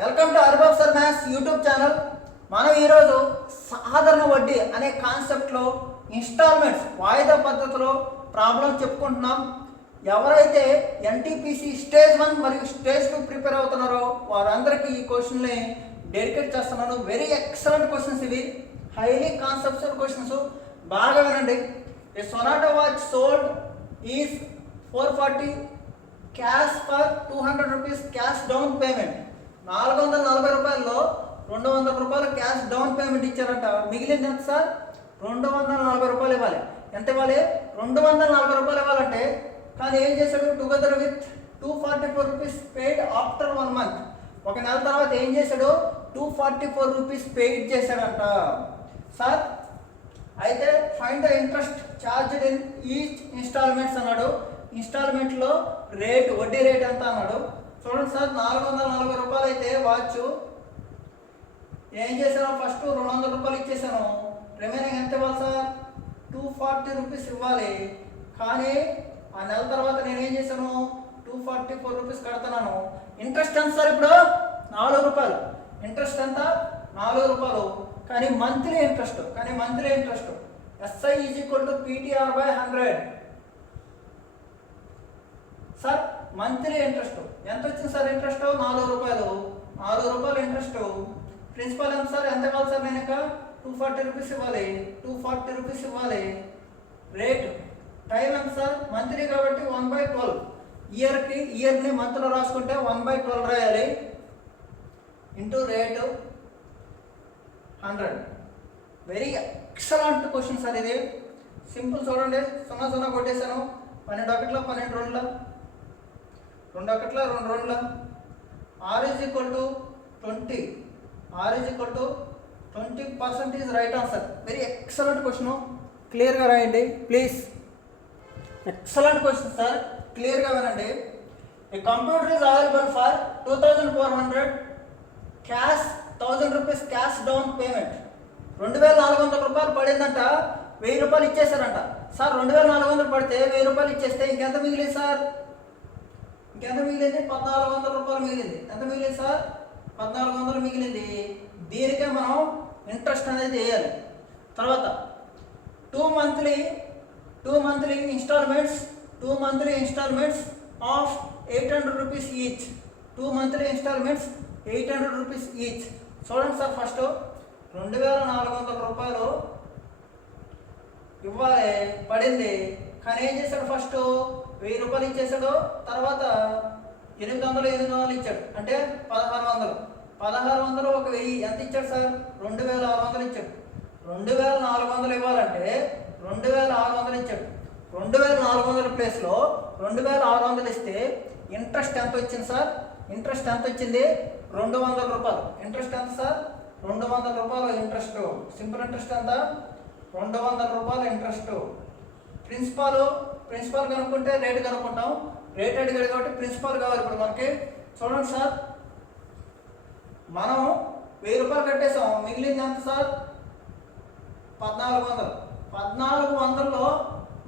Welcome to Arbab sir maths YouTube channel. మనం ఈరోజు సాధారణ వడ్డీ అనే కాన్సెప్ట్లో ఇన్స్టాల్మెంట్స్ వాయిదా పద్ధతిలో ప్రాబ్లం చెప్పుకుంటున్నాం. ఎవరైతే ఎన్టీపీసీ స్టేజ్ 1 మరియు స్టేజ్ 2 ప్రిపేర్ అవుతున్నారో వారందరికీ ఈ క్వశ్చన్ని డెడికేట్ చేస్తున్నాను. వెరీ ఎక్సలెంట్ క్వశ్చన్స్ ఇవి, హైలీ కాన్సెప్చువల్ క్వశ్చన్స్. బాగా వినండి. A Sonata watch sold is 440 cash for 200 rupees cash down payment. 440 రూపాయల్లో 200 రూపాయలు క్యాష్ డౌన్ పేమెంట్ ఇచ్చారంట. మిగిలింది ఎంత సార్? 240 రూపాయలు ఇవ్వాలి. ఎంత ఇవ్వాలి? 240 రూపాయలు ఇవ్వాలంటే, కానీ ఏం చేశాడు? Together with 244 rupees paid after 1 month. ఒక నెల తర్వాత ఏం చేశాడు? 244 రూపీస్ పెయిడ్ చేశాడంట. సార్ అయితే find the interest charged in each instalments అన్నాడు. ఇన్స్టాల్మెంట్లో రేట్, వడ్డీ రేట్ ఎంత అన్నాడు. చూడండి సార్, 440 రూపాయలు అయితే వాచ్ ఏం చేశాను? ఫస్ట్ 200 రూపాయలు ఇచ్చేసాను. రిమైనింగ్ ఎంత ఇవ్వాలి సార్? 240 రూపీస్ ఇవ్వాలి. కానీ ఆ నెల తర్వాత నేను ఏం చేశాను? 244 రూపీస్ కడుతున్నాను. ఇంట్రెస్ట్ ఎంత సార్? ఇప్పుడు 4 రూపాయలు. ఇంట్రెస్ట్ ఎంత? 4 రూపాయలు. కానీ monthly interest SI is equal to PTR by 100. Sir monthly interest ఎంత వచ్చింది సార్? ఇంట్రెస్ట్ 4 రూపాయలు. 4 రూపాయలు ఇంట్రెస్ట్. ప్రిన్సిపల్ ఎంత సార్? ఎంత కావాలి సార్? నేను ఇంకా 240 రూపీస్ ఇవ్వాలి. 240 రూపీస్ ఇవ్వాలి. రేట్ టైం ఎంత సార్? మంత్లీ కాబట్టి 1/12. ఇయర్ని మంత్లో రాసుకుంటే 1/12 రాయాలి. Into rate 100. Very excellent question sir ఇది. సింపుల్. చూడండి, 0 కొట్టేశాను. 12 ఒకట్ల 12 రెండుల, 2 ఒకట్ల 2 రెండుల. R is equal to 20. R is equal to 20% is right answer. Very excellent question. క్లియర్గా రాయండి ప్లీజ్. ఎక్సలెంట్ క్వశ్చన్ సార్, క్లియర్గా వినండి. A computer is available for 2400 cash 1000 rupees cash down payment. 2400 రూపాయలు పడిందంట. 1000 రూపాయలు ఇచ్చేసారంట. సార్ 2400 పడితే 1000 రూపాయలు ఇచ్చేస్తే ఇంకెంత మిగిలింది సార్? ఇంకెంత మిగిలింది? 1400 రూపాయలు మిగిలింది. ఎంత మిగిలింది సార్? 1400 మిగిలింది. దీనికే మనం ఇంట్రెస్ట్ అనేది వేయాలి. తర్వాత 2 monthly instalments of 800 rupees each. 2 monthly instalments 800 rupees each. చూడండి సార్, ఫస్ట్ 2400 రూపాయలు ఇవ్వాలి పడింది. కానీ ఏం చేశాడు? ఫస్ట్ 1000 రూపాయలు ఇచ్చేసాడు. తర్వాత 800 ఇచ్చాడు. అంటే 1600. 1600 ఒక 1000 ఎంత ఇచ్చాడు సార్? 2600 ఇచ్చాడు. 2400 ఇవ్వాలంటే 2600 ఇచ్చాడు. 2400 ప్లేస్లో 2600 ఇస్తే ఇంట్రెస్ట్ ఎంత వచ్చింది సార్? ఇంట్రెస్ట్ ఎంత వచ్చింది? 200 రూపాయలు. ఇంట్రెస్ట్ ఎంత సార్? 200 రూపాయలు ఇంట్రెస్ట్. సింపుల్ ఇంట్రెస్ట్ ఎంత? 200 రూపాయలు ఇంట్రెస్ట్. ప్రిన్సిపాల్ కనుక్కుంటే రేట్ కనుక్కుంటాం. రేట్ అడిగాడు కాబట్టి ప్రిన్సిపాల్ కావాలి ఇప్పుడు మనకి. చూడండి సార్, మనం 1000 రూపాయలు కట్టేసాం. మిగిలింది ఎంత సార్? 1400. 1400లో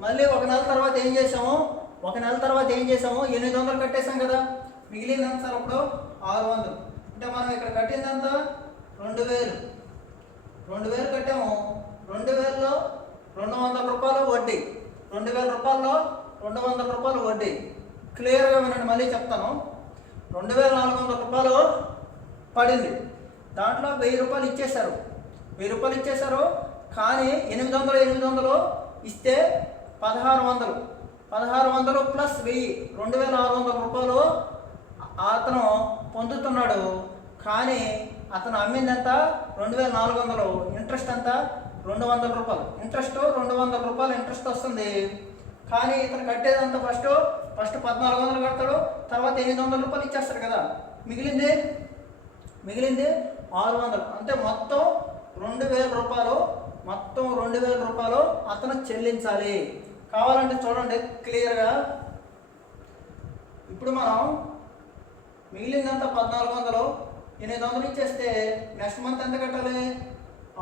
మళ్ళీ ఒక నెల తర్వాత ఏం చేసాము? 800 కట్టేసాం కదా. మిగిలింది ఎంత సార్? ఇప్పుడు 600. అంటే మనం ఇక్కడ కట్టింది ఎంత? 2000 కట్టాము. 2000లో 200 రూపాయలు వడ్డీ. 2000 రూపాయల్లో 200 రూపాయలు వడ్డీ. క్లియర్గా వినండి, మళ్ళీ చెప్తాను. 2400 రూపాయలు పడింది. దాంట్లో 1000 రూపాయలు ఇచ్చేశారు. 1000 రూపాయలు ఇచ్చేశారు. కానీ 800 ఇస్తే 1600. 1600 ప్లస్ 1000 2600 రూపాయలు అతను పొందుతున్నాడు. కానీ అతను అమ్మింది ఎంత? 2400. ఇంట్రెస్ట్ ఎంత? 200 రూపాయలు. ఇంట్రెస్ట్ 200 రూపాయలు ఇంట్రెస్ట్ వస్తుంది. కానీ ఇతను కట్టేదంతా ఫస్ట్ 1400 కడతాడు. తర్వాత 800 రూపాయలు ఇచ్చేస్తాడు కదా. మిగిలింది 600. అంటే మొత్తం 2000 రూపాయలు అతను చెల్లించాలి. కావాలంటే చూడండి క్లియర్గా. ఇప్పుడు మనం మిగిలిందంతా 1400. 800 ఇచ్చేస్తే నెక్స్ట్ మంత్ ఎంత కట్టాలి?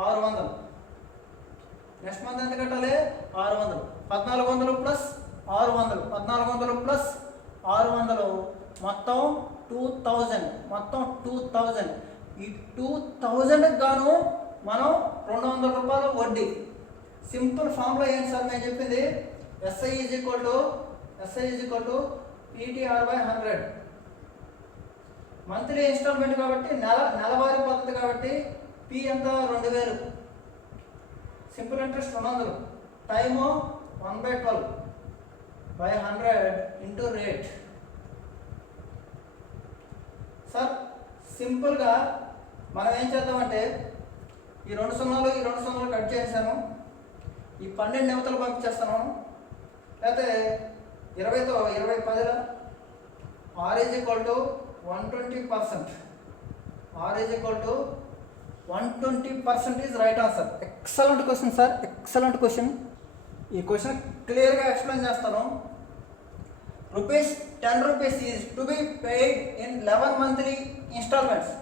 600. నెక్స్ట్ మంత్ ఎంత కట్టాలి? 600. 1400 ప్లస్ 600. 1400 ప్లస్ 600 మొత్తం 2000, మొత్తం 2000. ఈ 2000కి గాను మనం 200 రూపాయలు వడ్డీ. సింపుల్ ఫార్ములా ఏంటి సార్ నేను చెప్పింది? SI is equal to PTR/100. Monthly instalment కాబట్టి నెలవారీ పద్ధతి కాబట్టి పి ఎంత 2000, simple interest 200, time 1/12/100 into rate. Sir సింపుల్గా మనం ఏం చేద్దామంటే ఈ 2 సున్నాలు కట్ చేసాను, ఈ 12 నిమిషాలు పంపించేస్తాను, లేకపోతే 20తో 20 10ల R is equal to 120%. R is equal to 120% is right answer. Excellent question sir, excellent question. ఈ క్వశ్చన్ క్లియర్గా ఎక్స్ప్లెయిన్ చేస్తాను. ₹10 is to be paid in 11 monthly instalments.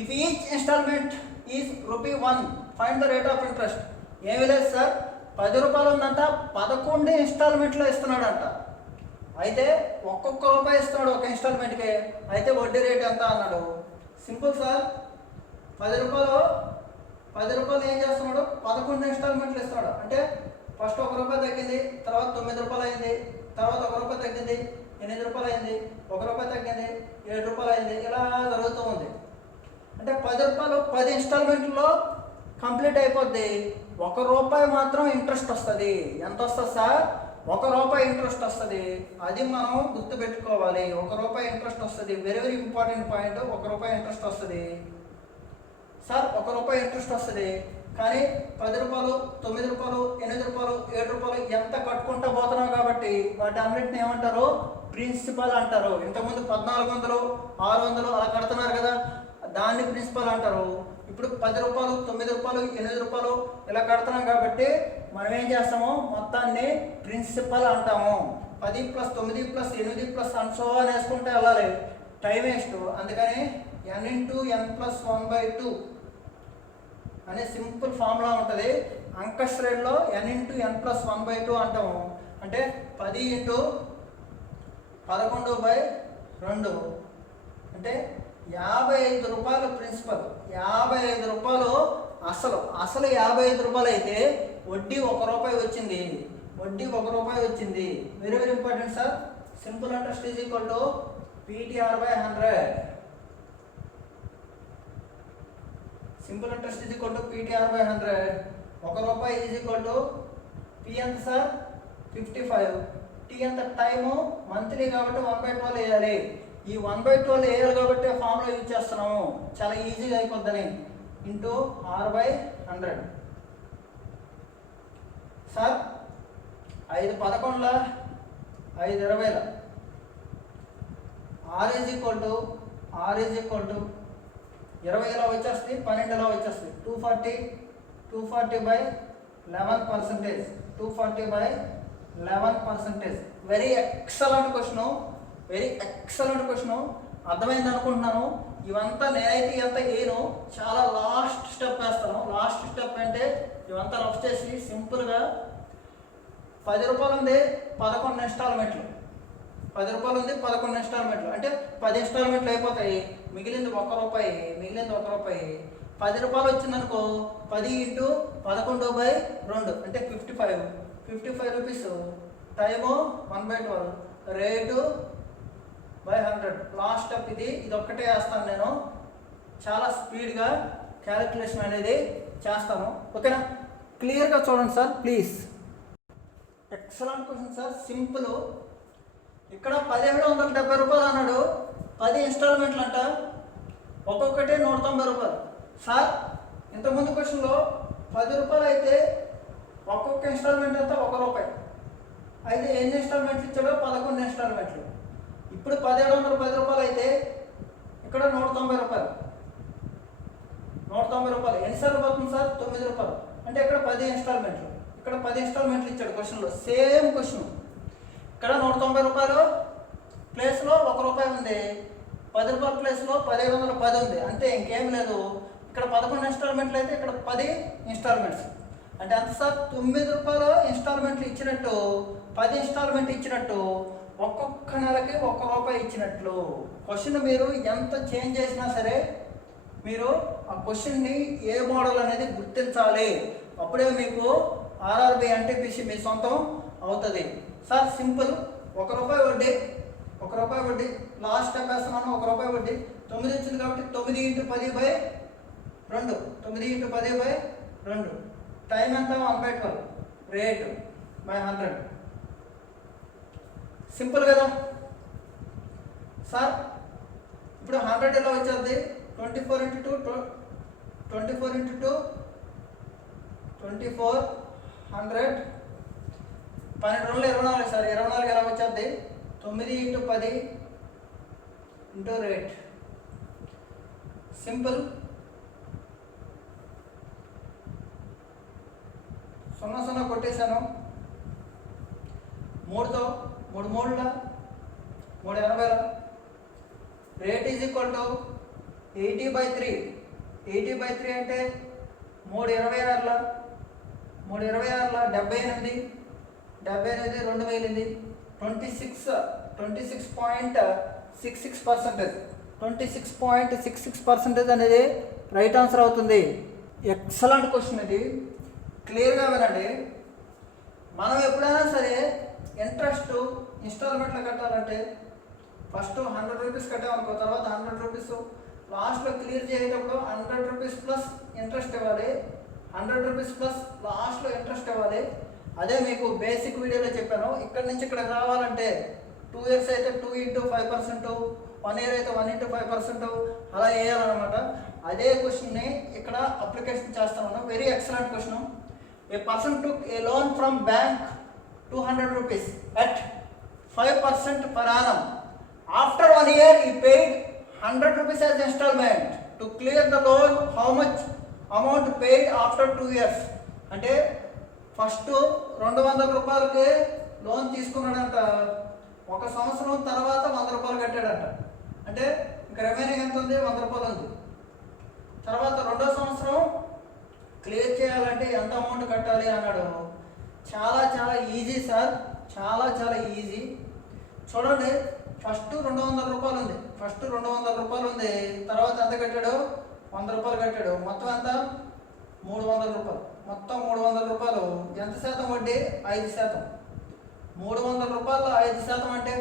If each instalment is ₹1, find the rate of interest. ఏమీ లేదు sir, ₹10 ఉందంట, 11 ఇన్స్టాల్మెంట్లో ఇస్తున్నాడంట. అయితే ఒక్కొక్క రూపాయి ఇస్తున్నాడు ఒక ఇన్స్టాల్మెంట్కి. అయితే వడ్డీ రేట్ ఎంత అన్నాడు. సింపుల్ సార్, ₹10 ఏం చేస్తున్నాడు, 11 ఇన్స్టాల్మెంట్లు ఇస్తున్నాడు. అంటే ఫస్ట్ ₹1 తగ్గింది, తర్వాత ₹9 అయింది, తర్వాత ₹1 తగ్గింది, ₹8 అయింది, ₹1 తగ్గింది, ₹7 అయింది, ఇలా జరుగుతూ ఉంది. అంటే ₹10 10 ఇన్స్టాల్మెంట్లో కంప్లీట్ అయిపోద్ది. ₹1 మాత్రం ఇంట్రెస్ట్ వస్తుంది. ఎంత వస్తుంది సార్? ₹1 ఇంట్రెస్ట్ వస్తుంది. అది మనం గుర్తుపెట్టుకోవాలి. ₹1 ఇంట్రెస్ట్ వస్తుంది. Very very important point. ₹1 interest వస్తుంది సార్, ₹1 ఇంట్రెస్ట్ వస్తుంది. కానీ ₹10, ₹9, ₹8, ₹7 ఎంత కట్టుకుంటూ పోతున్నాం కాబట్టి వాటి అన్నింటిని ఏమంటారు? ప్రిన్సిపల్ అంటారు. ఇంతకుముందు 1400, 600 అలా కడుతున్నారు కదా, దాన్ని ప్రిన్సిపల్ అంటారు. ఇప్పుడు ₹10, ₹9, ₹8 ఇలా కడుతున్నాం కాబట్టి మనం ఏం చేస్తాము, మొత్తాన్ని ప్రిన్సిపల్ అంటాము. 10 + 9 + 8 + సో అని వేసుకుంటే వెళ్ళాలి, టైం వేస్ట్. అందుకని n × n + 1/2 అనే సింపుల్ ఫార్ములా ఉంటుంది. అంక శ్రేణిలో n × n + 1/2 అంటాము. అంటే 10 × 11/2 అంటే ₹55 ప్రిన్సిపల్, ₹55 అసలు ₹55 అయితే వడ్డీ ₹1 వచ్చింది. Very very important sir. Simple interest is equal to PTR/100. Simple interest is equal to PTR/100. ₹1 is equal to P ఎంత సార్? 55. T ఎంత? టైము మంత్లీ కాబట్టి 1/12 వేయాలి. ఈ 1/12 వేయాలి కాబట్టి ఫార్ములా యూజ్ చేస్తున్నాము, చాలా ఈజీగా అయిపోద్దని. Into R/100. సార్ 5 11ల 5 20ల R ఈజ్ ఈక్వల్ టు 20 ఇలా వచ్చేస్తుంది, 12 ఇలా వచ్చేస్తుంది. 240/11%. 240/11%. Very excellent question. అర్థమైంది అనుకుంటున్నాను. ఇవంతా నేనైతే ఎంత వేయను, చాలా లాస్ట్ స్టెప్ వేస్తాను. లాస్ట్ స్టెప్ అంటే ఇవంతా రఫ్ చేసి సింపుల్గా ₹10 ఉంది, 11 ఇన్స్టాల్మెంట్లు. ₹10 ఉంది, 11 ఇన్స్టాల్మెంట్లు అంటే 10 ఇన్స్టాల్మెంట్లు అయిపోతాయి. మిగిలింది ₹1. ₹10 వచ్చిందనుకో, 10 × 11/2 అంటే 55 rupees. Time 1/12, rate /100. Last step ఇది ఒక్కటే వేస్తాను నేను. చాలా స్పీడ్గా క్యాలిక్యులేషన్ అనేది చేస్తాను. ఓకేనా? క్లియర్గా చూడండి sir please. Excellent question sir, simple. ఇక్కడ ₹1770 అన్నాడు, 10 ఇన్స్టాల్మెంట్లు అంట, ఒక్కొక్కటి ₹190. సార్ ఇంతకుముందు క్వశ్చన్లో ₹10 అయితే ఒక్కొక్క ఇన్స్టాల్మెంట్ అంతా ₹1. అయితే ఎన్ని ఇన్స్టాల్మెంట్లు ఇచ్చాడో? 11 ఇన్స్టాల్మెంట్లు. ఇప్పుడు ₹1710 అయితే ఇక్కడ ₹190. ఎన్నిసార్లు పోతుంది సార్? ₹9. అంటే ఇక్కడ 10 ఇన్స్టాల్మెంట్లు. ఇక్కడ 10 ఇన్స్టాల్మెంట్లు ఇచ్చాడు క్వశ్చన్లో. Same question. ఇక్కడ ₹190 ప్లేస్లో ₹1 ఉంది, ₹10 ప్లేస్లో ₹1710 ఉంది. అంతే, ఇంకేం లేదు. ఇక్కడ 11 ఇన్స్టాల్మెంట్లు అయితే ఇక్కడ 10 ఇన్స్టాల్మెంట్స్. అంటే అంత సార్ ₹9 ఇన్స్టాల్మెంట్లు ఇచ్చినట్టు, 10 ఇన్స్టాల్మెంట్ ఇచ్చినట్టు ఒక్కొక్క నెలకి ₹1 ఇచ్చినట్లు. క్వశ్చన్ మీరు ఎంత చేంజ్ చేసినా సరే మీరు ఆ క్వశ్చన్ని ఏ మోడల్ అనేది గుర్తించాలి. అప్పుడే మీకు ఆర్ఆర్బి ఎన్టీపీసీ మీ సొంతం అవుతుంది. సార్ సింపుల్, ₹1 వడ్డీ, ₹1 వడ్డీ. లాస్ట్ స్టెప్ వేస్తున్నాను, ₹1 వడ్డీ. 9 వచ్చింది కాబట్టి 9 × 10/2, 9 × 10/2. టైం ఎంత? 1/12. Rate by 100. సింపుల్ కదా సార్. ఇప్పుడు 100 ఎలా వచ్చేది? 24 × 2, 24 × 2, 24, 100. 12 రోజులు 24 సార్. 24 ఎలా వచ్చేది? 9 × 10 into rate. Simple. 0 0 కొట్టేశాను. 3తో 3 3 380. Rate is equal to 80/3. 80/3 అంటే 326, 78. 78 2 మిగిలింది. 26.66%. 26.66% అనేది రైట్ ఆన్సర్ అవుతుంది. ఎక్సలెంట్ క్వశ్చన్ ఇది. క్లియర్గా వినండి. మనం ఎప్పుడైనా సరే ఇంట్రెస్ట్ ఇన్స్టాల్మెంట్లో కట్టాలంటే ఫస్ట్ ₹100 కట్టామనుకో, తర్వాత ₹100 లాస్ట్లో క్లియర్ చేసేటప్పుడు ₹100 ప్లస్ ఇంట్రెస్ట్ ఇవ్వాలి. ₹100 ప్లస్ లాస్ట్లో ఇంట్రెస్ట్ ఇవ్వాలి. అదే మీకు బేసిక్ వీడియోలో చెప్పాను. ఇక్కడ నుంచి ఇక్కడ రావాలంటే 2 years అయితే 2 × 5%, 1 year అయితే 1 × 5% అలా వేయాలన్నమాట. అదే క్వశ్చన్ని ఇక్కడ అప్లికేషన్ చేస్తాను. Very excellent question. A person took a loan from bank ₹200 at 5% per annum. After 1 year he paid ₹100 as installment. To clear the loan, how much amount paid after 2 years? అంటే first ₹200కి loan తీసుకున్నాడంట. 1 సంవత్సరం తర్వాత ₹100 కట్టాడంట. అంటే ఇంకా remaining ఎంత ఉంది? ₹100 ఉంది. తర్వాత 2వ సంవత్సరం క్లియర్ చేయాలంటే ఎంత అమౌంట్ కట్టాలి అన్నాడు. చాలా ఈజీ సార్, చాలా ఈజీ. చూడండి, ఫస్ట్ ₹200 ఉంది. తర్వాత ఎంత కట్టాడు? ₹100 కట్టాడు. మొత్తం ఎంత? ₹300. మొత్తం ₹300. ఎంత శాతం వడ్డీ? 5%. ₹300 5% అంటే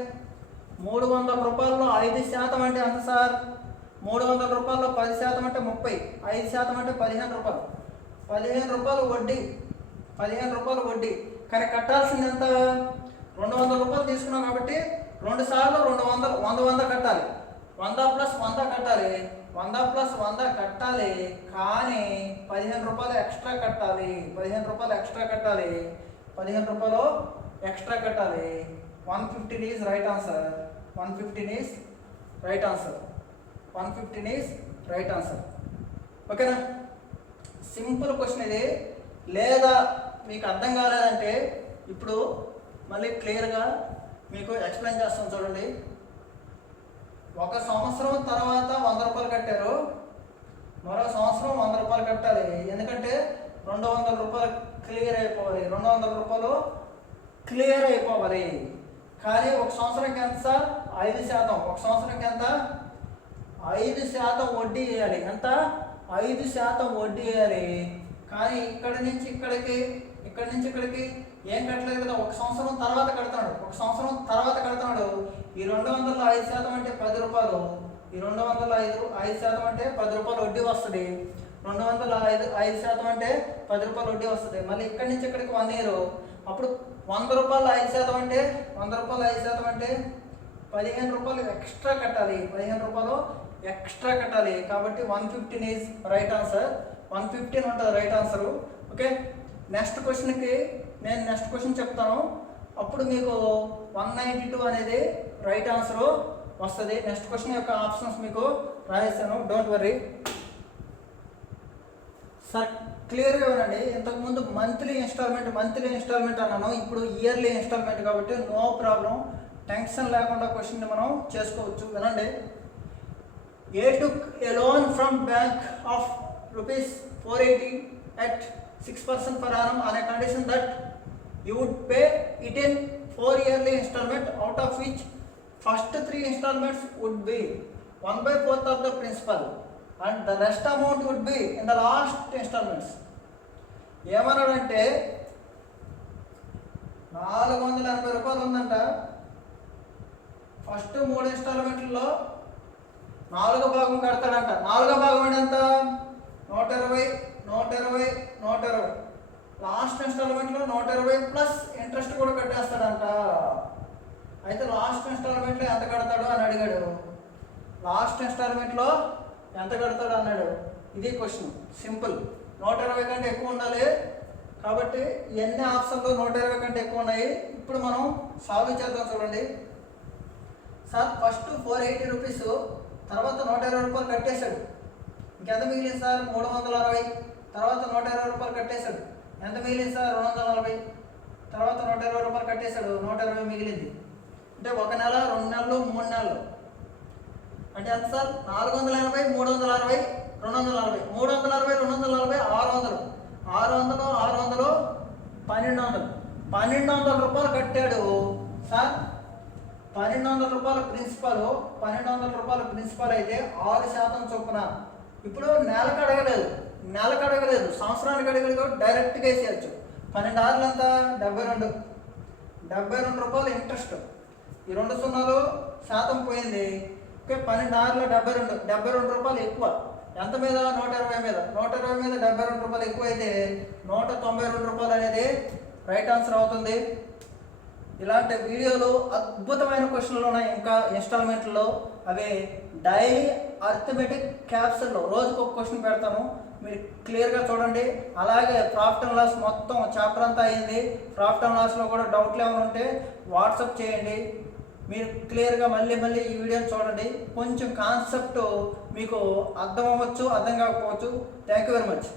₹300 5% అంటే ఎంత సార్? ₹300 10% అంటే 30. 5% అంటే ₹15. ₹15 వడ్డీ. ₹15 వడ్డీ. కానీ కట్టాల్సింది ఎంత? ₹200 తీసుకున్నాం కాబట్టి 2 సార్లు 200 100 కట్టాలి. 100 + 100 కట్టాలి. 100 + 100 కట్టాలి. కానీ ₹15 ఎక్స్ట్రా కట్టాలి. ₹15 ఎక్స్ట్రా కట్టాలి. ₹15 ఎక్స్ట్రా కట్టాలి. 115 is right answer. 115 is right answer. 115 is right answer. ఓకేనా? సింపుల్ క్వశ్చన్ ఇది. లేదా మీకు అర్థం కాలేదంటే ఇప్పుడు మళ్ళీ క్లియర్గా మీకు ఎక్స్ప్లెయిన్ చేస్తాను. చూడండి, 1 సంవత్సరం తర్వాత ₹100 కట్టారు. మరో సంవత్సరం ₹100 కట్టాలి. ఎందుకంటే ₹200 క్లియర్ అయిపోవాలి. ₹200 క్లియర్ అయిపోవాలి. కానీ 1 సంవత్సరంకి ఎంత సార్? 5%. 1 సంవత్సరంకి ఎంత? 5% వడ్డీ వేయాలి. ఎంత? 5% వడ్డీ వేయాలి. కానీ ఇక్కడి నుంచి ఇక్కడికి ఏం కట్టలేదు కదా. 1 సంవత్సరం తర్వాత కడతాడు. ఈ 200 5% అంటే ₹10. ఈ 200 5% అంటే ₹10 వడ్డీ వస్తుంది. 200 5% అంటే ₹10 వడ్డీ వస్తుంది. మళ్ళీ ఇక్కడి నుంచి ఇక్కడికి 1 year. అప్పుడు ₹100 5% అంటే ₹100 అంటే ₹15 ఎక్స్ట్రా కట్టాలి. ₹15 ఎక్స్ట్రా కట్టాలి. కాబట్టి 115 ఈజ్ రైట్ ఆన్సర్. 115 ఉంటుంది రైట్ ఆన్సరు. ఓకే, నెక్స్ట్ క్వశ్చన్కి నేను నెక్స్ట్ క్వశ్చన్ చెప్తాను. అప్పుడు మీకు 192 అనేది రైట్ ఆన్సరు వస్తుంది. నెక్స్ట్ క్వశ్చన్ యొక్క ఆప్షన్స్ మీకు రాసేసాను, డోంట్ వర్రీ సార్. క్లియర్గా వినండి. ఇంతకుముందు మంత్లీ ఇన్స్టాల్మెంట్ అన్నాను. ఇప్పుడు ఇయర్లీ ఇన్స్టాల్మెంట్ కాబట్టి నో ప్రాబ్లం, టెన్షన్ లేకుండా క్వశ్చన్ని మనం చేసుకోవచ్చు. వినండి. A took a loan from bank of ₹480 at 6% per annum on a condition that you would pay it in 4 yearly installment, out of which first 3 installments would be 1/4 of the principal and the rest amount would be in the last installments. ఏమన్నాడంటే 480 రూపాయలు ఉందంట. First 3 ఇన్స్టాల్మెంట్లలో 4వ భాగం కడతాడంట. 4వ భాగం అంటే ఎంత? 120, 120, 120. Last ఇన్స్టాల్మెంట్లో 120 plus interest కూడా కట్టేస్తాడంట. అయితే లాస్ట్ ఇన్స్టాల్మెంట్లో ఎంత కడతాడు అని అడిగాడు. లాస్ట్ ఇన్స్టాల్మెంట్లో ఎంత కడతాడు అన్నాడు. ఇది క్వశ్చన్, సింపుల్. 120 కంటే ఎక్కువ ఉండాలి కాబట్టి ఎన్ని ఆప్షన్లు 120 కంటే ఎక్కువ ఉన్నాయి. ఇప్పుడు మనం సాల్వ్ చేద్దాం. చూడండి సార్, ఫస్ట్ 480 రూపీస్, తర్వాత 120 రూపాయలు కట్టేశాడు. ఇంకెంత మిగిలింది సార్? 360. తర్వాత 120 రూపాయలు కట్టేశాడు. ఎంత మిగిలింది సార్? 240. తర్వాత 120 రూపాయలు కట్టేశాడు, 120 మిగిలింది. అంటే 1 నెల, 2 నెలలు, 3 నెలలు. అంటే ఎంత సార్? 480, 360, 240. 360, 240, 600. 600, 600, 1200. 1200 రూపాయలు కట్టాడు సార్. 1200 రూపాయల ప్రిన్సిపల్, 1200 రూపాయల ప్రిన్సిపల్ అయితే 6% చొప్పున. ఇప్పుడు నెలకు అడగలేదు, సంవత్సరానికి అడగలేదు, డైరెక్ట్గా వేసేయచ్చు. 12 ఆరులు ఎంత? 72. 72 రూపాయలు ఇంట్రెస్ట్. ఈ 2 సున్నాలు శాతం పోయింది. ఓకే, 12 ఆరులో 72. 72 రూపాయలు ఎక్కువ. ఎంత మీద? 120 మీద. 120 మీద 72 రూపాయలు ఎక్కువ అయితే 192 రూపాయలు అనేది రైట్ ఆన్సర్ అవుతుంది. ఇలాంటి వీడియోలు, అద్భుతమైన క్వశ్చన్లు ఉన్నాయి ఇంకా ఇన్స్టాల్మెంట్లో. అవి డైలీ అర్థమెటిక్ క్యాప్సల్లో రోజుకు ఒక క్వశ్చన్ పెడతాము, మీరు క్లియర్గా చూడండి. అలాగే ప్రాఫిట్ అండ్ లాస్ మొత్తం చాప్టర్ అంతా అయింది. ప్రాఫిట్ అండ్ లాస్లో కూడా డౌట్లు ఏమైనా ఉంటే వాట్సాప్ చేయండి. మీరు క్లియర్గా మళ్ళీ ఈ వీడియోని చూడండి. కొంచెం కాన్సెప్ట్ మీకు అర్థం అవ్వచ్చు, అర్థం కాకపోవచ్చు. Thank you very much.